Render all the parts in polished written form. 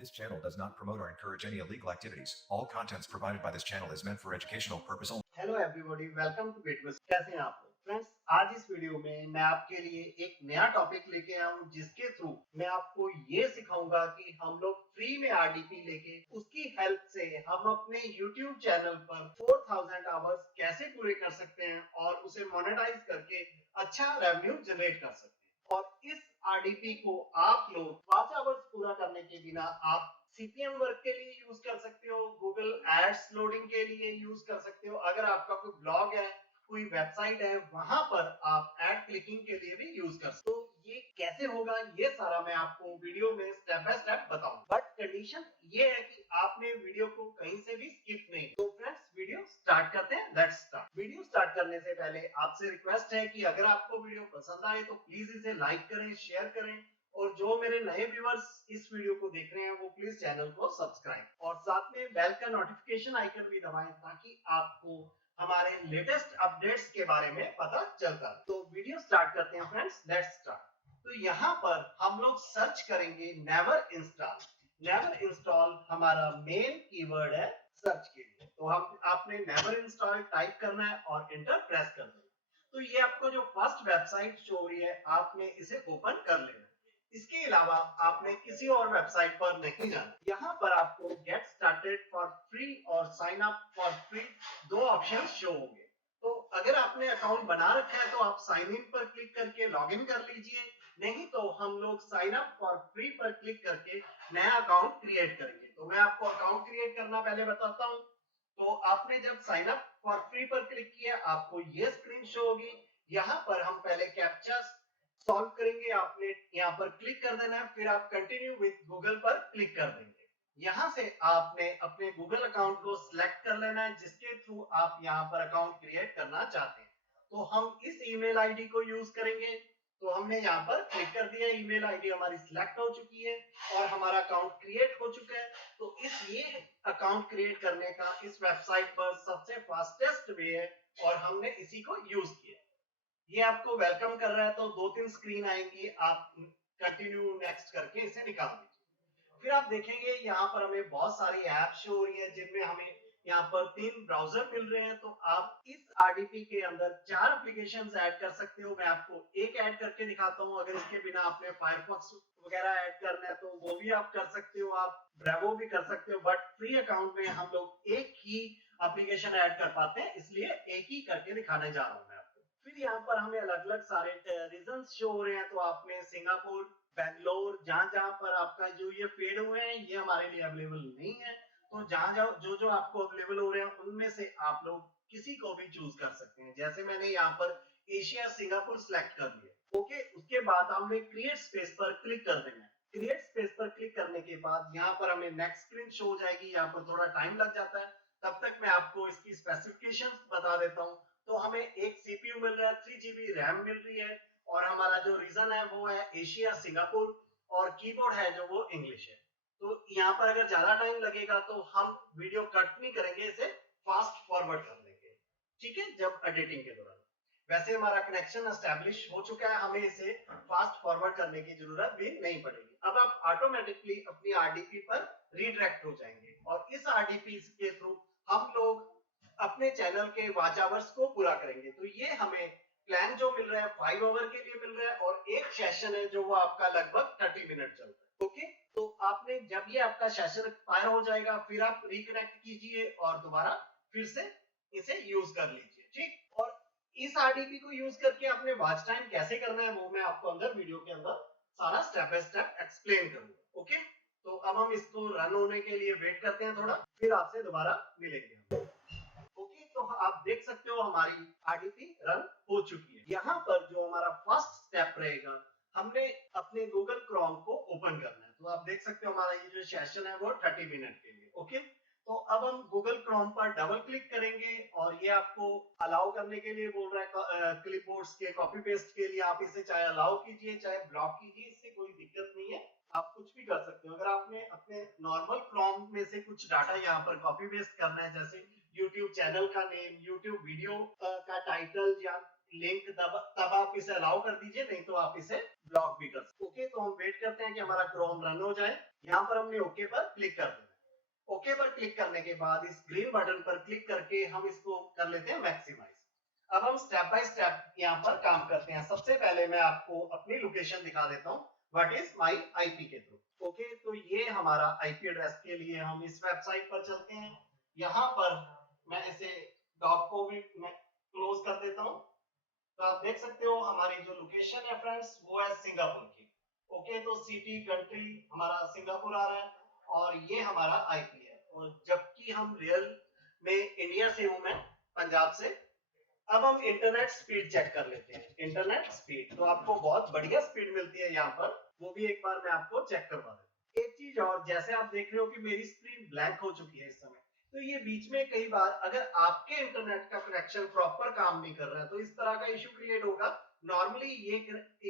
This channel does not promote or encourage any illegal activities. All contents provided by this channel is meant for educational purpose only. Hello everybody, welcome to Gateway. कैसे हैं आप लोग? Friends, आज इस video में मैं आपके लिए एक नया टॉपिक लेके आया हूं, जिसके थ्रू मैं आपको ये सिखाऊंगा कि हम लोग फ्री में आरडीपी लेके उसकी हेल्प से हम अपने यूट्यूब चैनल पर 4000 आवर्स कैसे पूरे कर सकते हैं और उसे मोनेटाइज करके अच्छा रेवेन्यू जनरेट कर सकते हैं। और इस आरडीपी को आप लोग 5 आवर्स पूरा करने के बिना आप सीपीएम वर्क के लिए यूज कर सकते हो, गूगल एड्स लोडिंग के लिए यूज कर सकते हो। अगर आपका कोई ब्लॉग है, कोई वेबसाइट है, वहां पर आप एड क्लिकिंग के लिए भी यूज कर सकते हो। तो ये कैसे होगा, ये सारा मैं आपको वीडियो में स्टेप बाय स्टेप बताऊंगा। बट कंडीशन ये है कि आपने वीडियो को कहीं से भी स्किप नहीं। तो फ्रेंड्स, वीडियो स्टार्ट करते हैं। Let's start. वीडियो स्टार्ट करने से पहले आपसे रिक्वेस्ट है कि अगर आपको वीडियो पसंद आए तो प्लीज इसे लाइक करें, शेयर करें, और जो मेरे नए व्यूअर्स इस वीडियो को देख रहे हैं वो प्लीज चैनल को सब्सक्राइब और साथ में बेल का नोटिफिकेशन आइकन भी दबाएं, ताकि आपको हमारे लेटेस्ट अपडेट्स के बारे में पता चलता है। तो वीडियो स्टार्ट करते हैं फ्रेंड्स, लेट्स स्टार्ट। तो यहाँ पर हम लोग सर्च करेंगे नेवर इंस्टॉल। नेवर इंस्टॉल हमारा मेन कीवर्ड है सर्च के लिए। तो हम आपने नेवर इंस्टॉल टाइप करना है और एंटर प्रेस कर देना। तो ये आपको जो फर्स्ट वेबसाइट शो हो रही है, आपने इसे ओपन कर लेना। इसके अलावा आपने किसी और वेबसाइट पर नहीं जाना। यहाँ पर आपको गेट स्टार्टेड फॉर फ्री और साइन अप फॉर फ्री दो ऑप्शन शो होंगे। तो अगर आपने अकाउंट बना रखा है तो आप साइन इन पर क्लिक करके लॉग इन कर लीजिए, नहीं तो हम लोग साइन अप फॉर फ्री पर क्लिक करके नया अकाउंट क्रिएट करेंगे। तो मैं आपको अकाउंट क्रिएट करना पहले बताता हूँ। तो आपने जब साइन अप फॉर फ्री पर क्लिक किया, आपको ये स्क्रीन शो होगी। यहाँ पर हम पहले कैप्चा सॉल्व करेंगे। आपने यहाँ पर क्लिक कर देना है, फिर आप कंटिन्यू विद गूगल पर क्लिक कर देंगे। यहाँ से आपने अपने गूगल अकाउंट को सिलेक्ट कर लेना है, जिसके थ्रू आप यहाँ पर अकाउंट क्रिएट करना चाहते हैं। तो हम इस ईमेल आईडी को यूज करेंगे। तो हमने यहाँ पर क्लिक कर दिया, ईमेल आईडी हमारी सिलेक्ट हो चुकी है और हमारा अकाउंट क्रिएट हो चुका है। तो ये अकाउंट क्रिएट करने का इस वेबसाइट पर सबसे फास्टेस्ट वे है और हमने इसी को यूज किया। ये आपको वेलकम कर रहा है, तो 2-3 स्क्रीन आएंगी, आप कंटिन्यू नेक्स्ट करके इसे निकाल दीजिए। फिर आप देखेंगे यहाँ पर हमें बहुत सारी ऐप शो हो रही है, जिनमें हमें यहाँ पर 3 ब्राउजर मिल रहे हैं। तो आप इस आरडीपी के अंदर 4 एप्लीकेशंस ऐड कर सकते हो। मैं आपको एक ऐड करके दिखाता हूँ। अगर इसके बिना आपने फायरफॉक्स वगैरह ऐड करना है तो वो भी आप कर सकते हो, आप ब्रेवो भी कर सकते हो। बट फ्री अकाउंट में हम लोग एक ही एप्लीकेशन ऐड कर पाते हैं, इसलिए एक ही करके दिखाने जा रहा हूँ मैं आपको। फिर यहाँ पर हमें अलग अलग सारे रीजन्स शो हो रहे हैं। तो आपने सिंगापुर, बेंगलोर, जहां पर आपका जो ये फेड हुए हैं, ये हमारे लिए अवेलेबल नहीं है। तो जहां जो आपको अवेलेबल हो रहे हैं, उनमें से आप लोग किसी को भी चूज कर सकते हैं। जैसे मैंने यहाँ पर एशिया सिंगापुर सिलेक्ट कर लिया। ओके, उसके बाद हमने क्रिएट स्पेस पर क्लिक कर देना है। क्रिएट स्पेस पर क्लिक करने के बाद यहाँ पर हमें नेक्स्ट स्क्रीन शो हो जाएगी। यहाँ पर थोड़ा टाइम लग जाता है, तब तक मैं आपको इसकी स्पेसिफिकेशंस बता देता हूँ। तो हमें एक सीपीयू मिल रहा है, 3 GB रैम मिल रही है, और हमारा जो रीजन है वो है एशिया सिंगापुर, और कीबोर्ड है जो वो इंग्लिश है। तो यहाँ पर अगर ज्यादा टाइम लगेगा तो हम वीडियो कट नहीं करेंगे, इसे फास्ट फॉरवर्ड कर लेंगे, ठीक है, जब एडिटिंग के दौरान। वैसे हमारा कनेक्शन एस्टैब्लिश हो चुका है, हमें इसे फास्ट फॉरवर्ड करने की जरूरत भी नहीं पड़ेगी। अब आप ऑटोमेटिकली अपनी आरडीपी पर रीडायरेक्ट हो जाएंगे, और इस आरडीपी के थ्रू हम लोग अपने चैनल के वॉच आवर्स को पूरा करेंगे। तो ये हमें प्लान जो मिल रहा है 5 आवर के लिए मिल रहा है, और एक सेशन है जो वो आपका लगभग 30 मिनट चलता है। ओके, तो आपने जब ये आपका सेशन एक्सपायर हो जाएगा, फिर आप रिकनेक्ट कीजिए और दोबारा फिर से इसे यूज कर लीजिए, ठीक। और इस आरडीपी को यूज करके अपने वॉच टाइम कैसे करना है वो मैं आपको अंदर वीडियो के अंदर सारा स्टेप बाय स्टेप एक्सप्लेन करूंगा। ओके, तो अब हम इसको रन होने के लिए वेट करते हैं थोड़ा, फिर आपसे दोबारा मिलेंगे। ओके, तो आप देख सकते हो हमारी आरडीपी रन हो चुकी है। यहाँ पर जो हमारा फर्स्ट स्टेप रहेगा, हमने अपने गूगल क्रोम को ओपन करना है। तो आप देख सकते हो हमारा ये जो सेशन है वो 30 मिनट के लिए। ओके, तो अब हम गूगल क्रोम पर डबल क्लिक करेंगे, और ये आपको अलाउ करने के लिए बोल रहा है क्लिपबोर्ड्स के कॉपी पेस्ट के लिए। आप इसे चाहे अलाउ कीजिए चाहे ब्लॉक कीजिए, इससे कोई दिक्कत नहीं है, आप कुछ भी कर सकते हो। अगर आपने अपने नॉर्मल क्रोम में से कुछ डाटा यहाँ पर कॉपी पेस्ट करना है, जैसे YouTube चैनल का नेम, YouTube वीडियो का टाइटल या लिंक, तब आप इसे अलाउ कर दीजिए, नहीं तो आप इसे ब्लॉक भी कर सकते। ओके, तो हम वेट करते हैं कि हमारा क्रोम रन हो जाए। यहाँ पर हमने ओके पर क्लिक कर देना। ओके पर क्लिक करने के बाद इस ग्रीन बटन पर क्लिक करके हम इसको कर लेते हैं मैक्सिमाइज। अब हम स्टेप बाय स्टेप यहाँ पर काम करते हैं। सबसे पहले मैं आपको अपनी लोकेशन दिखा देता हूँ, व्हाट इज माई आईपी के थ्रू। ओके, तो ये हमारा आईपी एड्रेस के लिए हम इस वेबसाइट पर चलते हैं। यहाँ पर मैं इसे डॉट को भी मैं क्लोज कर देता हूँ। तो आप देख सकते हो हमारी जो लोकेशन है फ्रेंड्स वो है सिंगापुर की। ओके, तो सिटी कंट्री हमारा सिंगापुर आ रहा है और ये हमारा आईपी है। और जबकि हम रियल में इंडिया से हूं मैं, पंजाब से। अब हम इंटरनेट स्पीड चेक कर लेते हैं। इंटरनेट स्पीड तो आपको बहुत बढ़िया स्पीड मिलती है यहाँ पर, वो भी एक बार मैं आपको चेक करवा देता हूँ। एक चीज और, जैसे आप देख रहे हो कि मेरी स्क्रीन ब्लैंक हो चुकी है इस समय, तो ये बीच में कई बार अगर आपके इंटरनेट का कनेक्शन प्रॉपर काम नहीं कर रहा है तो इस तरह का इशू क्रिएट होगा। नॉर्मली ये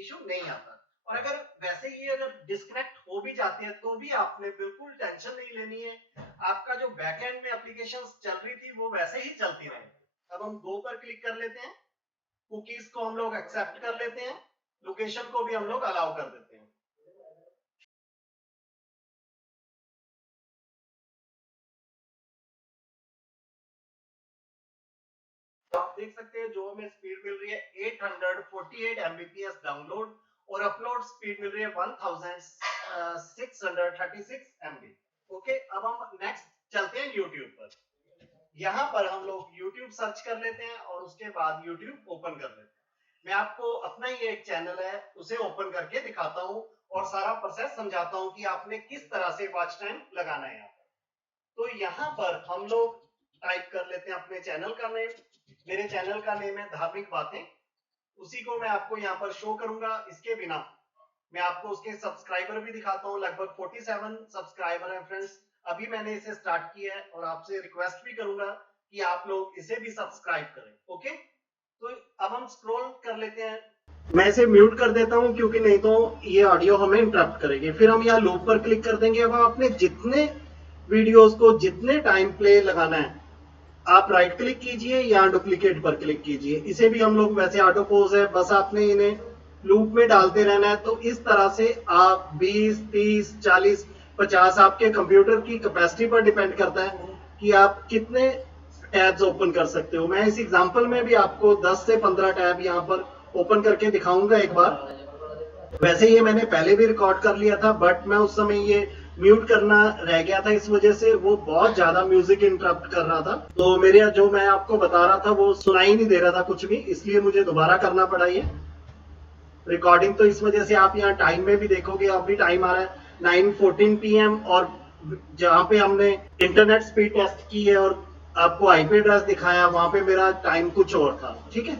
इशू नहीं आता। और अगर वैसे ही अगर डिस्कनेक्ट हो भी जाते हैं तो भी आपने बिल्कुल टेंशन नहीं लेनी है। आपका जो बैकएंड में एप्लीकेशंस चल रही थी वो वैसे ही चलती रहेगी। अब हम गो पर क्लिक कर लेते हैं। कुकीज को हम लोग एक्सेप्ट कर लेते हैं। लोकेशन को भी हम लोग अलाउ कर देते हैं। आप देख सकते हैं जो हमें स्पीड मिल रही है 848 Mbps डाउनलोड और अपलोड स्पीड मिल रही है 1636 MB। ओके, अब हम नेक्स्ट चलते हैं YouTube पर। यहाँ पर हम लोग YouTube सर्च कर लेते हैं और उसके बाद YouTube ओपन कर लेते हैं। मैं आपको अपना ही एक चैनल है उसे ओपन करके दिखाता हूँ और सारा प्रोसेस समझाता हूँ कि आपने किस तरह से वॉच टाइम लगाना है यहाँ पर। तो यहाँ पर हम लोग टाइप कर लेते हैं अपने चैनल का नेम। मेरे चैनल का नेम है धार्मिक बातें, उसी को मैं आपको यहाँ पर शो करूंगा। इसके बिना मैं आपको उसके सब्सक्राइबर भी दिखाता हूँ। लगभग 47 सब्सक्राइबर हैं फ्रेंड्स। अभी मैंने इसे स्टार्ट किया है और आपसे रिक्वेस्ट भी करूंगा कि आप लोग इसे भी सब्सक्राइब करें। ओके, तो अब हम स्क्रॉल कर लेते हैं। मैं इसे म्यूट कर देता हूं क्योंकि नहीं तो ये ऑडियो हमें इंटरप्ट करेगी। फिर हम यहाँ लूप पर क्लिक कर देंगे। अब आपने जितने वीडियोस को जितने टाइम प्ले लगाना है आप राइट क्लिक कीजिए या डुप्लीकेट पर क्लिक कीजिए। इसे भी हम लोग वैसे ऑटो पोज है, बस आपने इन्हें लूप में डालते रहना है। तो इस तरह से आप 20, 30, 40, 50 आपके कंप्यूटर की कैपेसिटी पर डिपेंड करता है कि आप कितने टैब्स ओपन कर सकते हो। मैं इस एग्जांपल में भी आपको 10 से 15 टैब यहाँ पर ओपन करके दिखाऊंगा एक बार। वैसे ये मैंने पहले भी रिकॉर्ड कर लिया था बट मैं उस समय ये म्यूट करना रह गया था, इस वजह से वो बहुत ज्यादा म्यूजिक इंटरप्ट कर रहा था। तो मेरे जो मैं आपको बता रहा था वो सुनाई नहीं दे रहा था कुछ भी, इसलिए मुझे दोबारा करना पड़ा ये रिकॉर्डिंग। तो इस वजह से आप यहाँ टाइम में भी देखोगे अभी टाइम आ रहा है 9:14 PM और जहाँ पे हमने इंटरनेट स्पीड टेस्ट की है और आपको आईपी एड्रेस दिखाया वहां पे मेरा टाइम कुछ और था। ठीक है,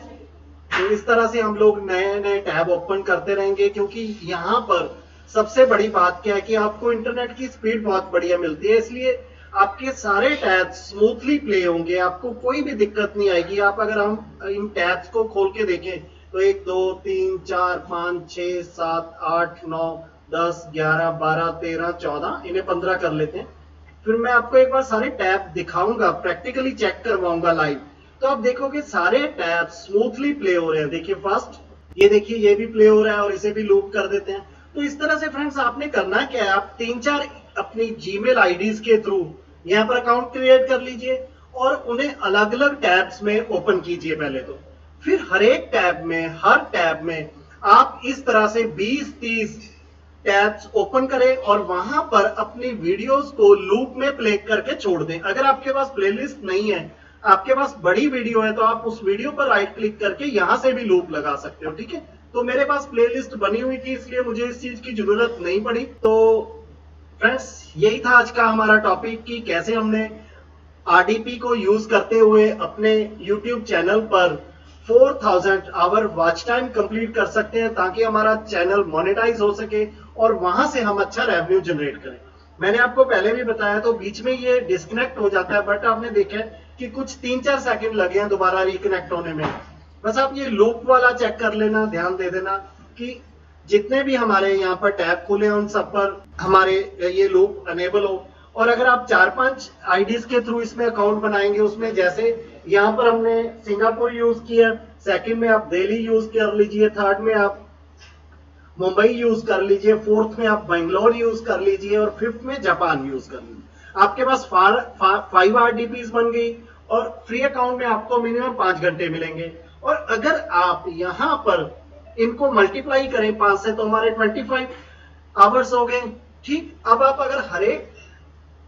तो इस तरह से हम लोग नए नए टैब ओपन करते रहेंगे क्योंकि यहाँ पर सबसे बड़ी बात क्या है कि आपको इंटरनेट की स्पीड बहुत बढ़िया मिलती है, इसलिए आपके सारे टैब्स स्मूथली प्ले होंगे, आपको कोई भी दिक्कत नहीं आएगी। आप अगर हम इन टैब्स को खोल के देखें तो 1 2 3 4 5 6 7 8 9 10 11 12 13 14 इन्हें 15 कर लेते हैं। फिर मैं आपको एक बार सारे टैब दिखाऊंगा, प्रैक्टिकली चेक करवाऊंगा लाइव। तो आप देखोगे सारे टैब स्मूथली प्ले हो रहे हैं। देखिए फर्स्ट ये देखिए ये भी प्ले हो रहा है और इसे भी लूप कर देते हैं। तो इस तरह से फ्रेंड्स आपने करना क्या है, आप 3-4 अपनी जीमेल आईडीज के थ्रू यहाँ पर अकाउंट क्रिएट कर लीजिए और उन्हें अलग अलग टैब्स में ओपन कीजिए पहले तो। फिर हर एक टैब में हर टैब में आप इस तरह से 20-30 टैब्स ओपन करें और वहां पर अपनी वीडियोस को लूप में प्ले करके छोड़ दें। अगर आपके पास प्लेलिस्ट नहीं है, आपके पास बड़ी वीडियो है, तो आप उस वीडियो पर राइट क्लिक करके यहां से भी लूप लगा सकते हो। ठीक है, तो मेरे पास प्लेलिस्ट बनी हुई थी इसलिए मुझे इस चीज की जरूरत नहीं पड़ी। तो फ्रेंड्स यही था आज का हमारा टॉपिक कि कैसे हमने आरडीपी को यूज करते हुए अपने YouTube चैनल पर 4000 आवर वॉच टाइम कंप्लीट कर सकते हैं ताकि हमारा चैनल मोनेटाइज हो सके और वहां से हम अच्छा रेवेन्यू जनरेट करें। मैंने आपको पहले भी बताया तो बीच में ये डिस्कनेक्ट हो जाता है बट आपने देखा कि कुछ 3-4 सेकंड लगे हैं दोबारा रिकनेक्ट होने में। बस आप ये लूप वाला चेक कर लेना, ध्यान दे देना कि जितने भी हमारे यहाँ पर टैब खुले हैं उन सब पर हमारे ये लूप अनेबल हो। और अगर आप 4-5 आईडीज के थ्रू इसमें अकाउंट बनाएंगे, उसमें जैसे यहाँ पर हमने सिंगापुर यूज किया, सेकंड में आप दिल्ली यूज कर लीजिए, थर्ड में आप मुंबई यूज कर लीजिए, फोर्थ में आप बेंगलोर यूज कर लीजिए और फिफ्थ में जापान यूज कर लीजिए। आपके पास 5 RDPs बन गई और फ्री अकाउंट में आपको मिनिमम 5 घंटे मिलेंगे। और अगर आप यहां पर इनको मल्टीप्लाई करें 5 से तो हमारे 25 आवर्स हो गए। ठीक, अब आप अगर हर एक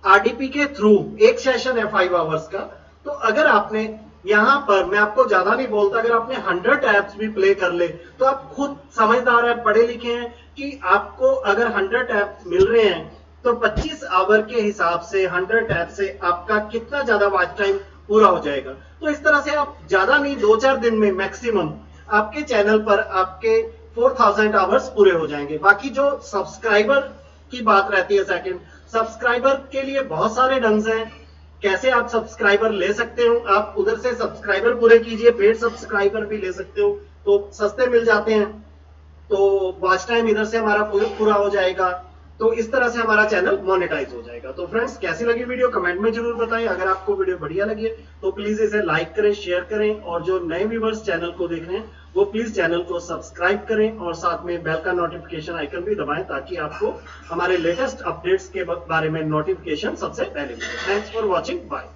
आरडीपी के थ्रू, एक सेशन है 5 आवर्स का, तो अगर आपने यहां पर, मैं आपको ज्यादा नहीं बोलता, अगर आपने 100 एप्स भी प्ले कर ले तो आप खुद समझदार है, पढ़े लिखे हैं कि आपको अगर 100 एप्स मिल रहे हैं तो 25 आवर के हिसाब से 100 ऐप से आपका कितना ज्यादा वॉच टाइम पूरा हो जाएगा। तो इस तरह से आप ज्यादा नहीं, 2-4 दिन में मैक्सिमम आपके चैनल पर आपके 4000 आवर्स पूरे हो जाएंगे। बाकी जो सब्सक्राइबर की बात रहती है, सेकंड सब्सक्राइबर के लिए बहुत सारे ढंग हैं कैसे आप सब्सक्राइबर ले सकते हो। आप उधर से सब्सक्राइबर पूरे कीजिए, पेड सब्सक्राइबर भी ले सकते हो, तो सस्ते मिल जाते हैं, तो वॉच टाइम इधर से हमारा पूरा हो जाएगा। तो इस तरह से हमारा चैनल मोनेटाइज हो जाएगा। तो फ्रेंड्स, कैसी लगी वीडियो कमेंट में जरूर बताएं। अगर आपको वीडियो बढ़िया लगी तो प्लीज इसे लाइक करें, शेयर करें, और जो नए व्यूवर्स चैनल को देख रहे हैं वो प्लीज चैनल को सब्सक्राइब करें और साथ में बेल का नोटिफिकेशन आइकन भी दबाएं ताकि आपको हमारे लेटेस्ट अपडेट्स के बारे में नोटिफिकेशन सबसे पहले मिले। Thanks for watching, bye.